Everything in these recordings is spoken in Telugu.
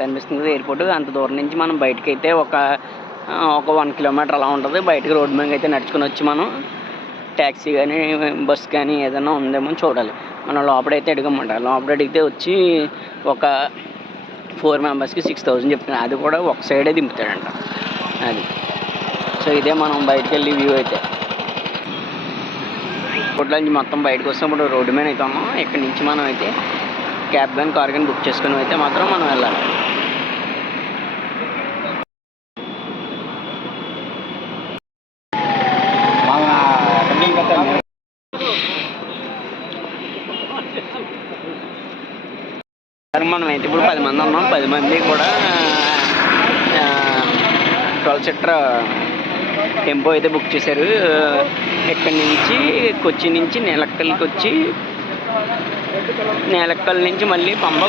కనిపిస్తుంది ఎయిర్పోర్ట్. అంత దూరం నుంచి మనం బయటకైతే ఒక 1 కిలోమీటర్ అలా ఉంటుంది. బయటకి రోడ్డు మీద అయితే నడుచుకుని వచ్చి మనం ట్యాక్సీ కానీ బస్ కానీ ఏదైనా ఉందేమో చూడాలి. మనం లోపలైతే అడిగమంట. లోపల అడిగితే వచ్చి ఒక 4 మెంబర్స్కి 6000 చెప్తున్నాను. అది కూడా ఒక సైడే దింపుతాడంట. అది సో ఇదే మనం బయటకు వెళ్ళి వ్యూ అయితే ఎయిర్పోర్ట్లో నుంచి మొత్తం బయటకు వస్తున్నప్పుడు రోడ్డు మీద అయితే ఉన్నాం. ఇక్కడి నుంచి మనం అయితే క్యాబ్ కానీ కార్ కానీ బుక్ చేసుకుని అయితే మాత్రం మనం వెళ్ళాలి. మనం అయితే ఇప్పుడు 10 మంది ఉన్నాం. 10 మంది కూడా 12 సీటర్ టెంపో అయితే బుక్ చేశారు. ఇక్కడి నుంచి కొచ్చి నుంచి నీలక్కల్కి వచ్చి నీలక్కల్ నుంచి మళ్ళీ పంబ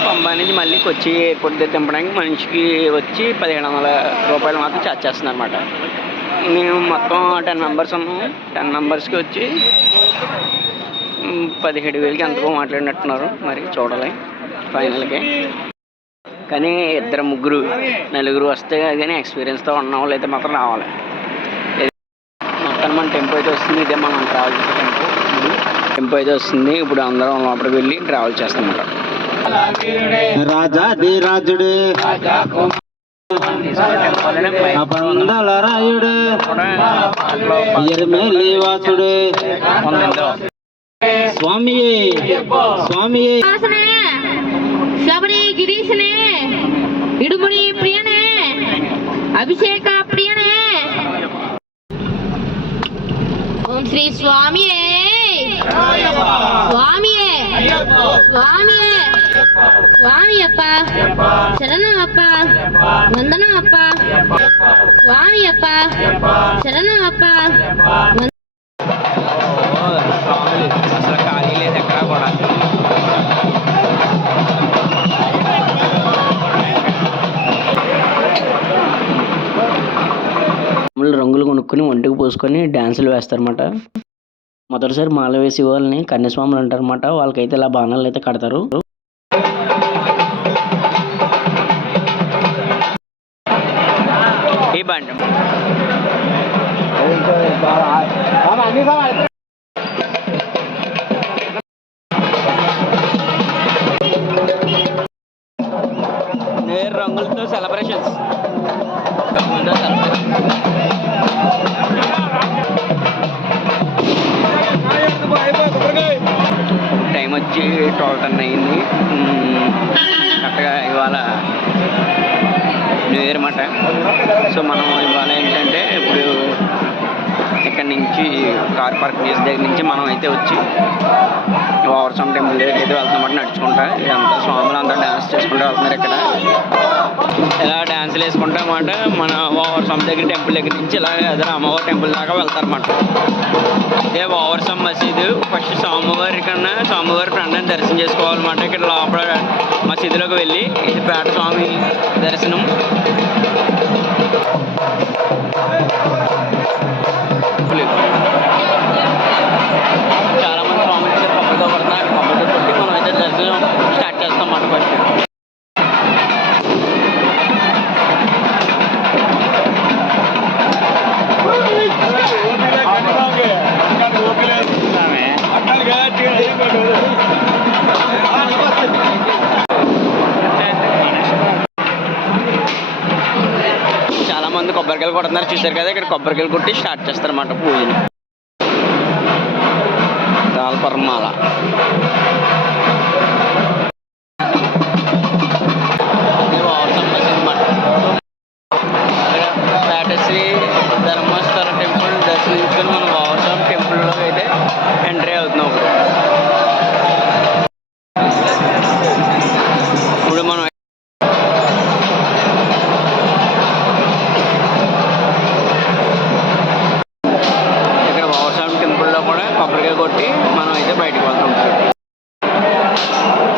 నుంచి మళ్ళీ కొచ్చి ఎయిర్పోర్ట్ దగ్గర దింపడానికి మనిషికి వచ్చి 1700 రూపాయలు మాత్రం ఛార్జ్ చేస్తున్నారు అన్నమాట. మేము మొత్తం 10 మెంబర్స్ ఉన్నాం. 10 మెంబర్స్కి వచ్చి 17,000కి ఎంతకో మాట్లాడినట్టున్నారు. మరి చూడాలి ఫైనల్కి. కానీ 2, 3, 4 వస్తే కానీ ఎక్స్పీరియన్స్తో ఉన్న వాళ్ళు అయితే మాత్రం రావాలి. మొత్తం మన టెంపో అయితే వస్తుంది. ఇదే మనం ట్రావెల్ చేసే టెంపో అయితే వస్తుంది. ఇప్పుడు అందరం లోపలికి వెళ్ళి ట్రావెల్ చేస్తామన్నమాట. రాజాది రాజుడు రాయుడు వాసుడు స్వామి స్వామి శబరి గిరీశనే ఇడుముడి ప్రియనే అభిషేక ప్రియనే ఓం శ్రీ స్వామియే స్వామియే స్వామియే స్వామి అప్ప శరణం అప్ప వందనం అప్ప స్వామి అప్ప శరణం అప్ప. అసలు ఖాళీ లేదు ఎక్కడ కూడా. రంగులు కొనుక్కొని ఒంటికి పోసుకొని డ్యాన్సులు వేస్తారన్నమాట. మొదటిసారి మాల వేసి వాళ్ళని కన్యాస్వాములు అంటారన్నమాట. వాళ్ళకైతే ఇలా బాణాలు అయితే కడతారు. ఈ బండి రంగులతో సెలబ్రేషన్స్. టైం వచ్చి 12:10 అయింది. కరెక్ట్గా ఇవాళ న్యూ ఇయర్ అన్నమాట. సో మనం ఇవాళ ఏంటంటే ఇప్పుడు ఇక్కడ నుంచి కార్ పార్క్ చేసే దగ్గర నుంచి మనం అయితే వచ్చి ఓవర్సమ్ టెంపుల్ దగ్గర అయితే వెళ్తామన్నమాట నడుచుకుంటా. ఇదంతా స్వాములు అంతా డ్యాన్స్ చేసుకుంటూ వెళ్తున్నారు. ఇక్కడ ఇలా డ్యాన్సులు వేసుకుంటా అన్నమాట. మన ఓవర్సమ్ దగ్గర టెంపుల్ దగ్గర నుంచి ఇలా ఎదురు అమ్మవారి టెంపుల్ దాకా వెళ్తారన్నమాట. ఇదే ఓవర్సమ్ మసీదు. ఫస్ట్ స్వామివారి కన్నా స్వామివారి ఫ్రెండ్ని దర్శనం చేసుకోవాలన్నమాట. ఇక్కడ లోపల మసీదులోకి వెళ్ళి ఇది పేట స్వామి దర్శనం. చాలా మంది స్వామి కొబ్బరితో పడుతున్నారు. కొబ్బరితో కొట్టి మనం అయితే దర్శనం స్టార్ట్ చేస్తాం అన్నమాట. ఫస్ట్ చాలా మంది కొబ్బరికాయలు కొడుతున్నారు. చూసారు కదా, ఇక్కడ కొబ్బరికాయలు కొట్టి స్టార్ట్ చేస్తారన్నమాట పూజని. రాల్పర్మాల శ్రీ ధర్మస్థల టెంపుల్ దర్శించుకొని మనం ఓవర్సమ్ టెంపుల్లో అయితే ఎంట్రీ అవుతున్నాం. ఇప్పుడు మనం ఇక్కడ ఓవర్సమ్ టెంపుల్లో కూడా కొబ్బరికాయ కొట్టి మనం అయితే బయటకు వెళ్తాం.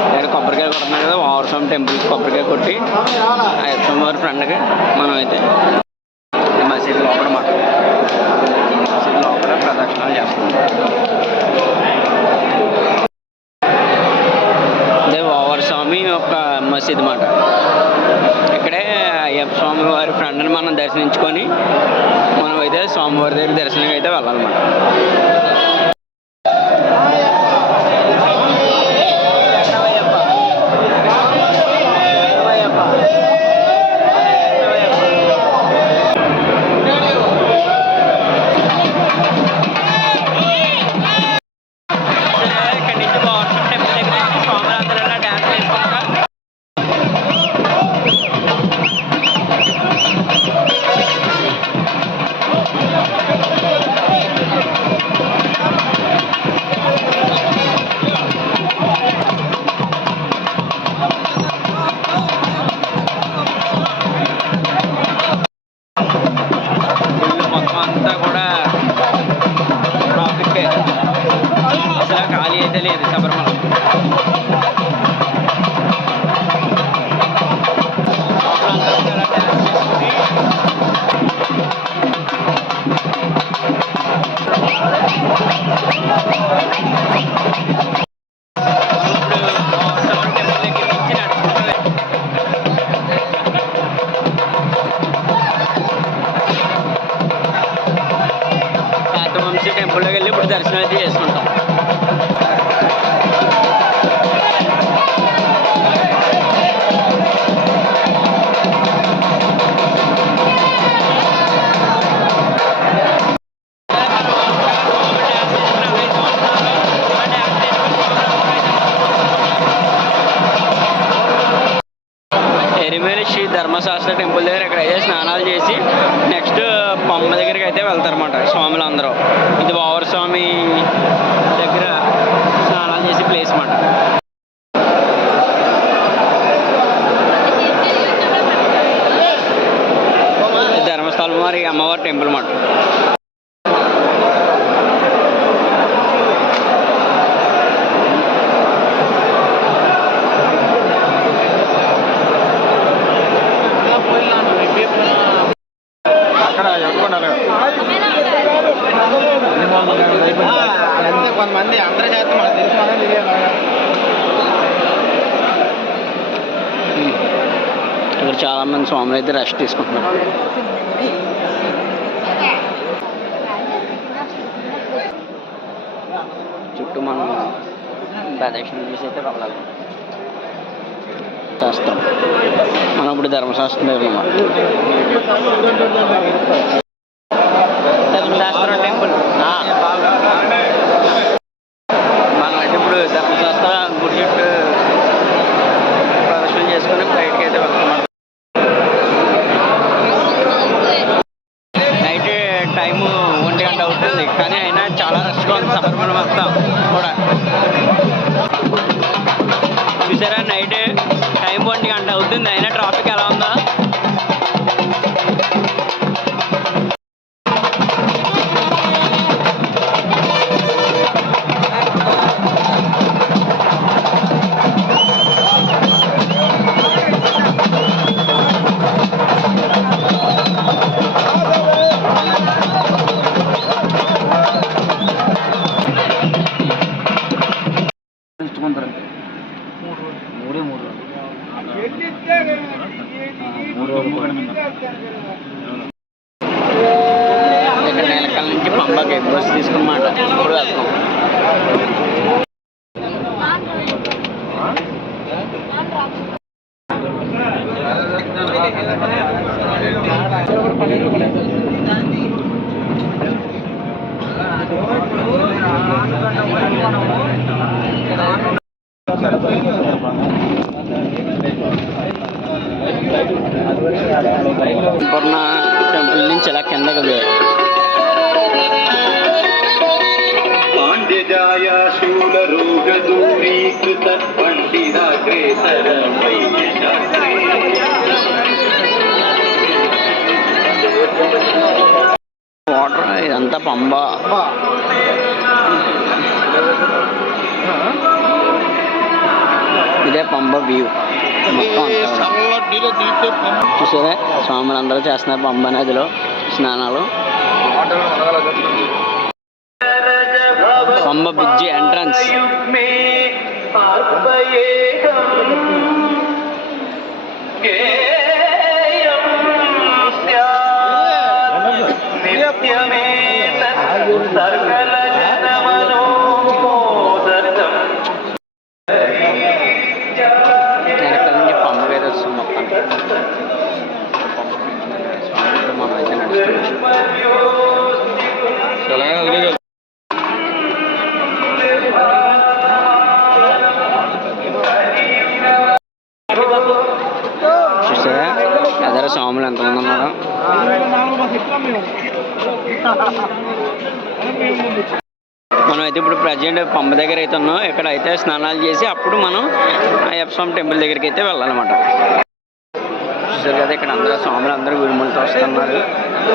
ఇక్కడ కొబ్బరికాయ కొడుతున్నాం కదా, ఓవర్సమ్ టెంపుల్ కొబ్బరికాయ కొట్టి అయ్యప్పవారి ఫ్రెండ్గా మనం అయితే మసీదు లోపల మసీదు లోపల ప్రదక్షిణాలు చేస్తాం. ఇదే ఓవర్స్వామి యొక్క మసీదు అన్నమాట. ఇక్కడే అయ్యప్ప స్వామి వారి ఫ్రెండ్ని మనం దర్శించుకొని మనం అయితే స్వామివారి దగ్గర దర్శనం అయితే వెళ్ళాలన్నమాట. ఇక్కడి నుంచి బావర్షం టెంపుల్ దగ్గర స్వామివారి అందరూ డ్యాన్స్ వేసుకుంటా మొత్తం అంతా కూడా ట్రాఫిక్ అసలు ఖాళీ అయితే లేదు శబరిమల. వంశీ టెంపుల్లోకి వెళ్ళి ఇప్పుడు దర్శనం అయితే చేసుకుంటాం. ఎరిమేలి శ్రీ ధర్మశాస్త్ర టెంపుల్ దగ్గర ఇక్కడైతే స్నానాలు చేసి నెక్స్ట్ పంబ దగ్గరికి అయితే వెళ్తారన్నమాట స్వాములు అందరూ. ఇది వావర స్వామి దగ్గర స్నానాలు చేసే ప్లేస్ అన్నమాట. ధర్మస్థలం వారి అమ్మవారి టెంపుల్ అన్నమాట. కొంతమంది అందరూ చేస్తాం మనకు తెలిసి ఇక్కడ చాలా మంది స్వాములు అయితే రెస్ట్ తీసుకుంటున్నారు. చుట్టూ మనం ప్రదక్షిణ చేసి అయితే వెళ్ళాలి. శాస్త్రం మనం ఇప్పుడు ధర్మశాస్త్రం వెళ్ళాం. ధర్మశాస్త్రం టెంపుల్ మనం అయితే ఇప్పుడు ధర్మశాస్త్ర గుడి చుట్టూ ప్రదర్శన చేసుకుని బయటకి అయితే వెళ్తున్నాం. నైట్ టైము 1 గంట అవుతుంది కానీ అయినా చాలా రష్గా ఉంది శబరిమల మొత్తం కూడా. చూసారా నైట్ టైం 1 గంట అవుతుంది అయినా ట్రాఫిక్ ఎలా ఉందో. ఇక్కడ నేలకల్ నుంచి పంబకి బస్ తీసుకున్నమాట. ఇప్పుడు వెళ్తాం. పూర్ణ టెంపుల్ నుంచి ఇలా కిందకి పోయారు. వాటర్ ఇదంతా పంబ. ఇదే పంబ వ్యూ మొత్తం. చూసారా స్వాములు అందరూ చేస్తున్నారు పంబ నదిలో స్నానాలు. Pamba bridge entrance. స్వామితో మనం అయితే నడుస్తున్నాం. చూసారా ఎదర స్వాములు ఎంతమంది ఉన్నారో. మనం అయితే ఇప్పుడు ప్రజెంట్ పంప దగ్గర అయితే ఉన్నాం. ఇక్కడ అయితే స్నానాలు చేసి అప్పుడు మనం అయ్యప్ప స్వామి టెంపుల్ దగ్గరికి అయితే వెళ్ళాలన్నమాట. చూసారు కదా ఇక్కడ అందరూ స్వాములు అందరూ విడుమలతో వస్తున్నారు.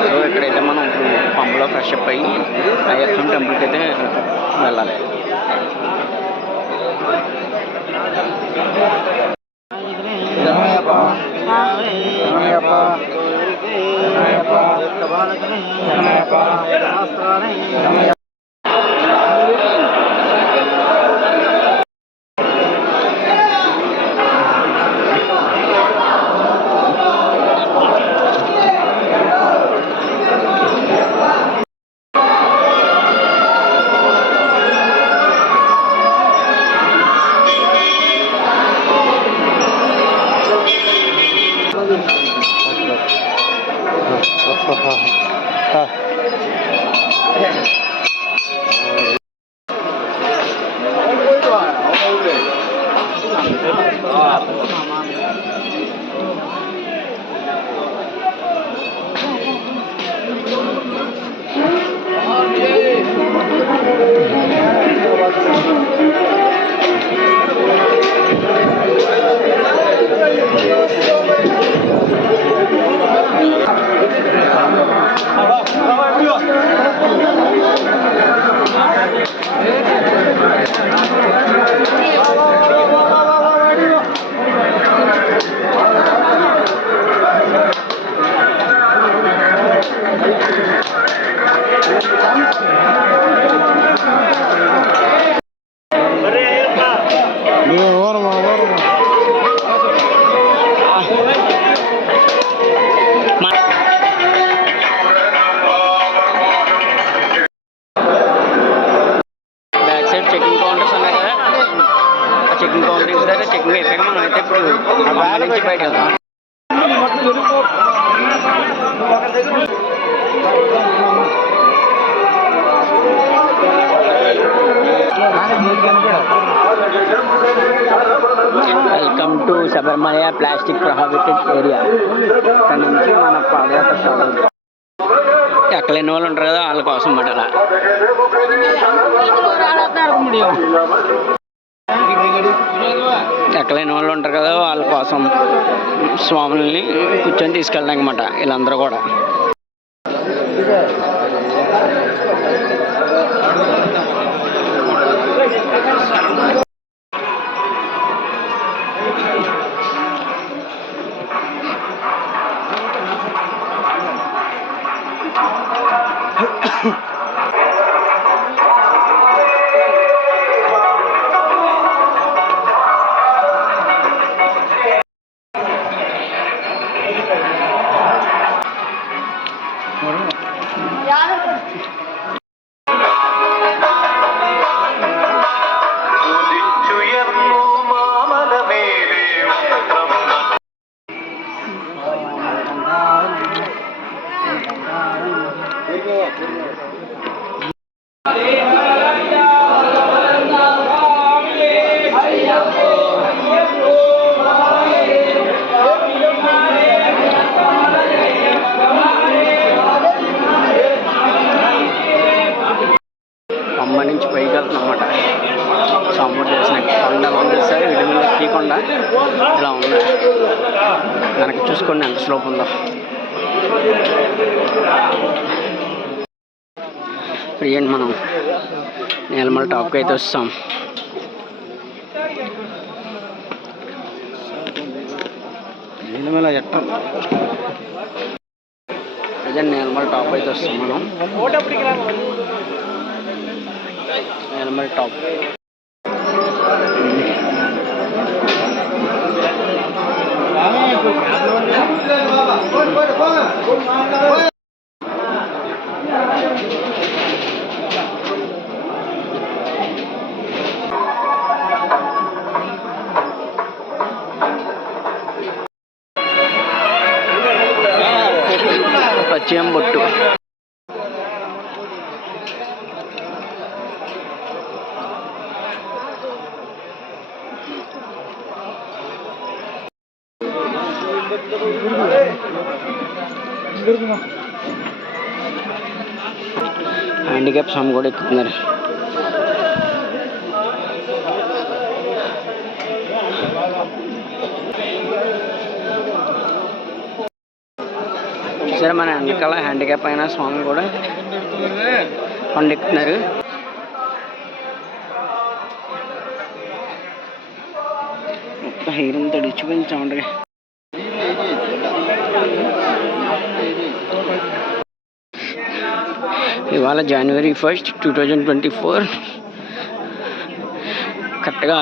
సో ఇక్కడైతే మనం ఇప్పుడు పంపలో ఫ్రెష్ అప్ అయ్యి అయ్యప్ప స్వామి టెంపుల్కి అయితే వెళ్ళాలి. బ్యాక్ సైడ్ చెకింగ్ కౌంటర్స్ ఉన్నాయి కదా, ఆ చెకింగ్ కౌంటర్స్ దగ్గర చెకింగ్ అయిపోయాక మనం అయితే ఇప్పుడు నుంచి బయటకు వెళ్తాం. Welcome to Sabarimala plastic prohibited area. ఇక్కడ నుంచి మన పాదయాత్ర స్టార్ట్ అవుతుంది. ఎక్కలేని వాళ్ళు ఉంటారు కదా వాళ్ళ కోసం మాట. అలా ఎక్కలేని వాళ్ళు ఉంటారు కదా వాళ్ళ కోసం స్వాములని కూర్చొని తీసుకెళ్ళడం అనమాట వీళ్ళందరూ కూడా. అమ్మ నుంచి పైకి వెళ్తున్నాం అన్నమాట. సాంబార్ చేసిన కొండ వందేసారి వీటి మీద ఎక్కకుండా ఇలా ఉంది. వెనక్కి చూసుకోండి ఎంత స్లోప్ ఉందో. ఫ్రీయండి మనం నీలమల టాప్కి అయితే వస్తాం. నీలమల చట్టం ప్రజెంట్ నీలమల టాప్ అయితే వస్తాం మనం. నీలమల టాప్ పశ్చిమ బొట్టు. హ్యాండిక్యాప్ స్వామి కూడా ఎక్కుతున్నారు. చూసారా మన వెనకాల హ్యాండిక్యాప్ అయిన స్వామి కూడా కొండెక్కుతున్నారు. మొత్తం హెయిర్ అంతా తడిచిపోయింది చౌండగా. ఇవాళ January 1st, 2024. కరెక్ట్గా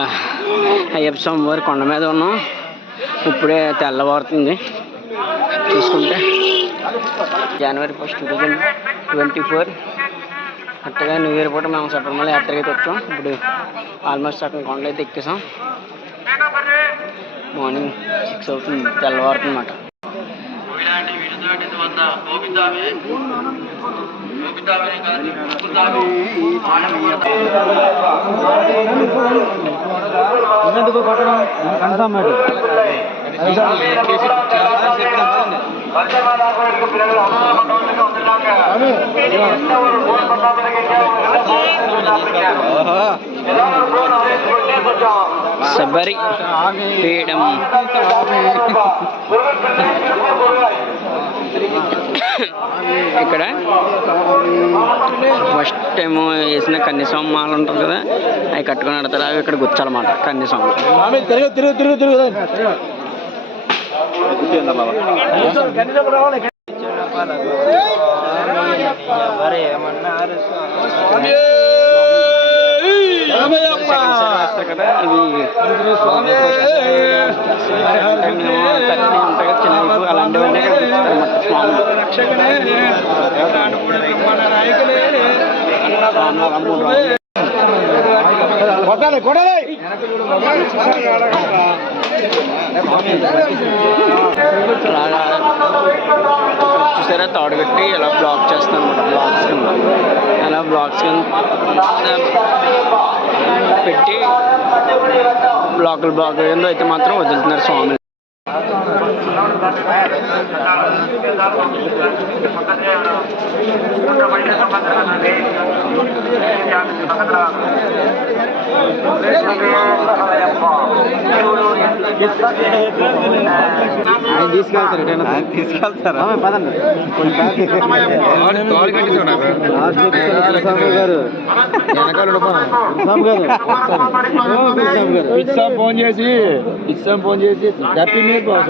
అయ్యప్ప స్వామి వారి కొండ మీద ఉన్నాం. ఇప్పుడే తెల్లవారుతుంది చూసుకుంటే. January 1st, 2024. కరెక్ట్గా న్యూ ఇయర్ పూట మేము శబరిమల యాత్రకి అయితే వచ్చాం. ఇప్పుడు ఆల్మోస్ట్ అక్కడ కొండలు అయితే ఎక్కేసాం. మార్నింగ్ 6 అవుతుంది, తెల్లవారుతుంది అన్నమాట. శబరి పీఠం ఇక్కడ ఫస్ట్ టైం వేసిన కన్యస్వామి మాల ఉంటుంది కదా, అవి కట్టుకుని ఆడతారు. అవి ఇక్కడ గుచ్చాలన్నమాట కన్యస్వామి. కదా ఇవి ఉంటాయి కదా చిన్న అలాంటివన్నీ చూసారా తాడు పెట్టి ఎలా బ్లాక్ చేస్తాను అనమాట. బ్లాక్స్ కింద అలా బ్లాక్స్ కింద పెట్టి బ్లాక్ కింద అయితే మాత్రం వదులుతున్నారు స్వామి. తీసుకెళ్తారా పదండి. ఫోన్ చేసి happy new year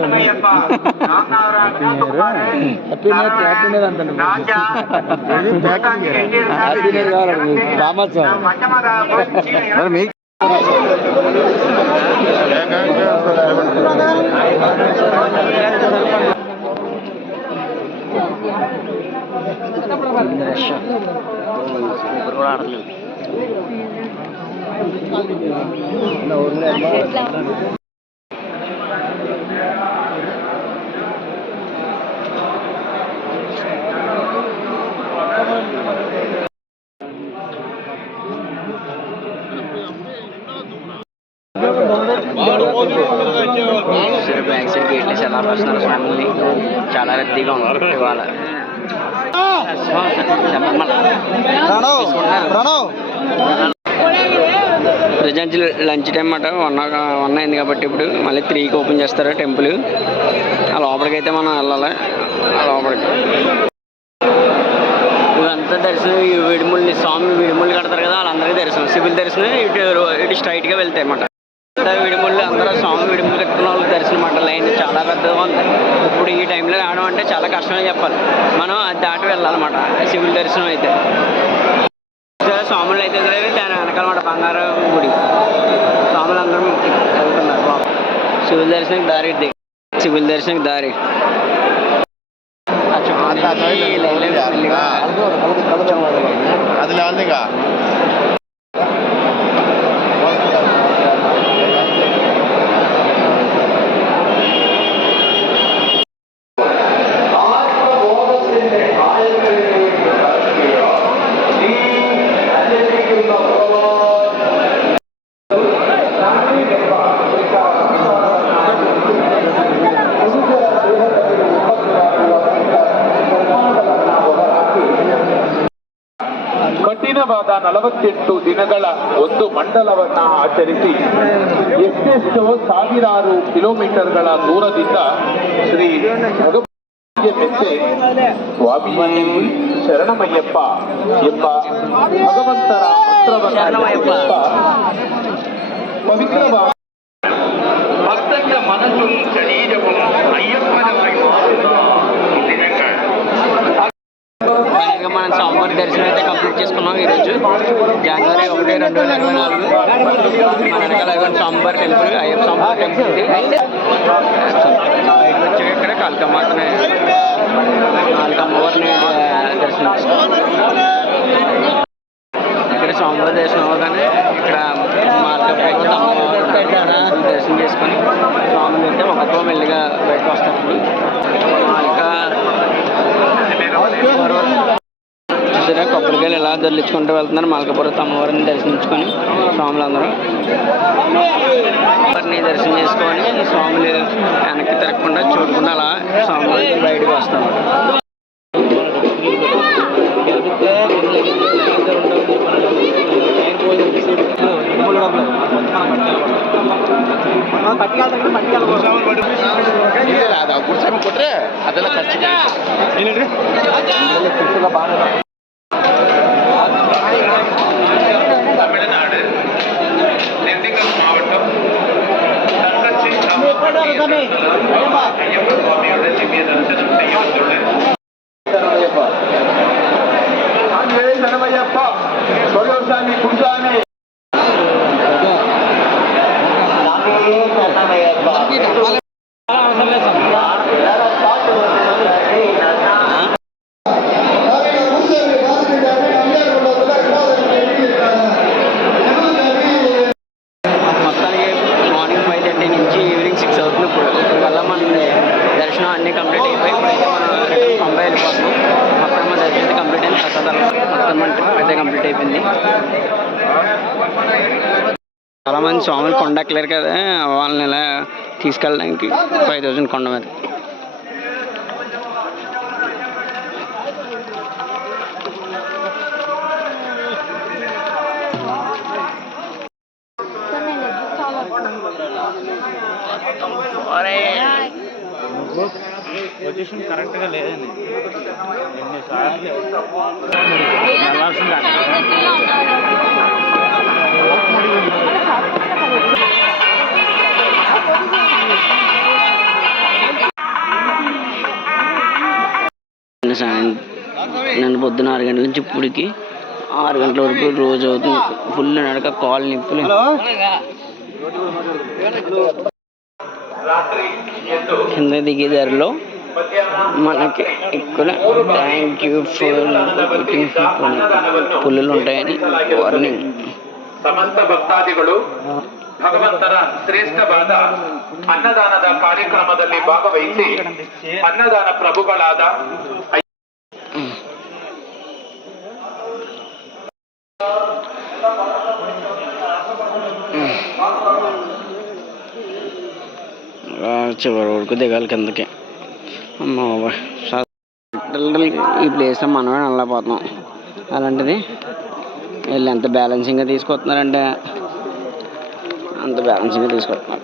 happy new year అంటాను. హ్యాపీ న్యూ ఇయర్ కావాలి రామోత్సవం. కూడా ఆడలేదు. బ్యాక్ సైడ్ గేట్లేసి ఎలా వస్తున్నారు స్వామిని. చాలా రద్దీగా ఉన్నారు ఇవాళ. ప్రజెంట్ లంచ్ టైం అన్నమాట. 1 అయింది కాబట్టి ఇప్పుడు మళ్ళీ 3కి ఓపెన్ చేస్తారు టెంపుల్. ఆ లోపలికి అయితే మనం వెళ్ళాలి. ఆ లోపలికి ఇదంతా దర్శనం. ఈ విడిముల్ని స్వామి విడిముళ్ళు కడతారు కదా, వాళ్ళందరికీ దర్శనం. సివిల్ దర్శనం ఇటు స్ట్రైట్గా వెళ్తాయి అన్నమాట. విడిముళ్ళు అందరూ స్వామి విడిముళ్ళు కట్టుకున్న వాళ్ళకి దర్శనం అన్నమాట. లైన్ చాలా పెద్దగా ఉంది. ఇప్పుడు ఈ టైంలో రావడం అంటే చాలా కష్టమని చెప్పాలి. మనం అది దాటి వెళ్ళాలన్నమాట సివిల్ దర్శనం అయితే. స్వాములు అయితే దాని వెనకాలన్నమాట బంగారం గుడి. స్వాములు అందరూ వెళ్తున్నారు. సివిల్ దర్శనకి దారి ఇది. సివిల్ దర్శనకి దారి అది ವಿಶೇಷವಾದ 48 ದಿನಗಳ ಒಂದು ಮಂಡಲವನ್ನ ಆಚರಿಸಿ ಎಷ್ಟೆಷ್ಟೋ ಸಾವಿರಾರು ಕಿಲೋಮೀಟರ್ಗಳ ದೂರದಿಂದ ಶ್ರೀ ಭಗವಂತನಿಗೆ ಮೆಚ್ಚೆ ಸ್ವಾಮಿ ಶರಣಮಯ್ಯಪ್ಪ ಎಂಬ ಭಗವಂತರ ಮಂತ್ರವನ್ನ ಪವಿತ್ರವಾದ ಭಕ್ತನ ಮನಸ್ಸು ಶರೀರವು ಅಯ್ಯಪ್ಪನವಾಗಿ ఫైనల్గా మనం స్వామివారి దర్శనం అయితే కంప్లీట్ చేసుకున్నాం ఈరోజు జనవరి 1, 2024 మన వెనకాల స్వామివారి టెంపుల్ అయ్యప్ప స్వామివారి టెంపుల్ ఉంది. బయటకు వచ్చాక ఇక్కడ కాళికామాతని కాళికమ్మవారిని దర్శనం ఇక్కడ స్వామివారి దర్శనం అవగానే ఇక్కడ మార్కెట్ దర్శనం చేసుకొని స్వామిని అయితే ఒక్కొక్క మెల్లిగా బయటకు వస్తారు. చూసారా కొబ్బరికాయలు ఎలా దొర్లించుకుంటూ వెళ్తున్నారు. మల్కపురం అమ్మవారిని దర్శించుకొని స్వాములందరూ వారిని దర్శనం చేసుకొని స్వాములు వెనక్కి తిరగకుండా చూడకుండా అలా స్వాములు బయటకు వస్తాం. ಕೊಟ್ರೆ ಅದೆಲ್ಲ ಖರ್ಚಿಗೆ ತಮಿಳುನಾಡು திண்டுக்கல் மாவட்டம் ஐயப்ப சுவாமியோட திவ்ய தரிசனம் செய்ய வந்துள்ளேன். சரணமய்யப்பா சொல்லாமி குண்டாமி మార్నింగ్ 5:30 నుంచి ఈవినింగ్ 6 అవుతుంది. ఇప్పుడు వల్ల మన దర్శనం అన్నీ కంప్లీట్ అయిపోయి ఇప్పుడైతే మనం పంపై వెళ్ళిపోతున్నాం. మొత్తం మన దర్శనం కంప్లీట్ అయింది. ప్రసాదాలు మొత్తం మన ట్రిప్ అయితే కంప్లీట్ అయిపోయింది. చాలామంది స్వాములు కొండ ఎక్కలేరు కదా, వాళ్ళని ఇలా తీసుకెళ్ళడానికి 5,000 కొండ మీద. పొజిషన్ కరెక్ట్గా లేదండి. ఎన్నిసార్లు నన్ను పొద్దున 6 గంటల నుంచి ఇప్పటికి 6 గంటల వరకు రోజు అవుతుంది. ఫుల్ నడక, కాళ్ళు నిప్పులు. కింద దిగే దారిలో మనకి ఇక్కడ థ్యాంక్ యూ ఫర్ పుట్టింగ్ పుల్లులు ఉంటాయని వార్నింగ్. ಸಮಸ್ತ ಭಕ್ತಾದಿಗಳು ಭಗವಂತರ ಶ್ರೇಷ್ಠವಾದ ಅನ್ನದಾನದ ಕಾರ್ಯಕ್ರಮದಲ್ಲಿ ಭಾಗವಹಿಸಿ ಅನ್ನದಾನ ಪ್ರಭುಗಳಾದ చివరి వరకు దిగాలి కిందకి. ఈ ప్లేస్లో మనమే నల్లపోతున్నాం. అలాంటిది వీళ్ళు ఎంత బ్యాలెన్సింగ్గా తీసుకొస్తున్నారంటే అంత బ్యాలెన్సింగ్గా తీసుకొస్తున్నారు.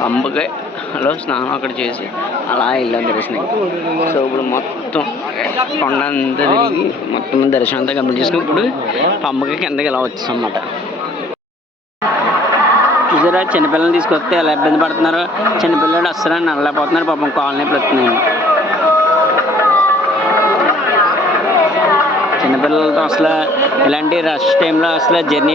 పంపకాయలో స్నానం అక్కడ చేసి అలా వెళ్ళాం దర్శనం. సో ఇప్పుడు మొత్తం కొండ అంతా తిరిగి మొత్తం దర్శనం అంతా కంప్లీట్ చేసుకుని ఇప్పుడు పంపకాయ కిందకి ఇలా వచ్చేసాం అన్నమాట. చూసారా చిన్నపిల్లల్ని తీసుకొస్తే ఎలా ఇబ్బంది పడుతున్నారు. చిన్నపిల్లలు అస్సలు నల్లపోతున్నారు పాపం, కాలనీ వస్తున్నాయండి. చిన్నపిల్లలతో అసలు ఇలాంటి రష్ టైంలో అసలు జర్నీ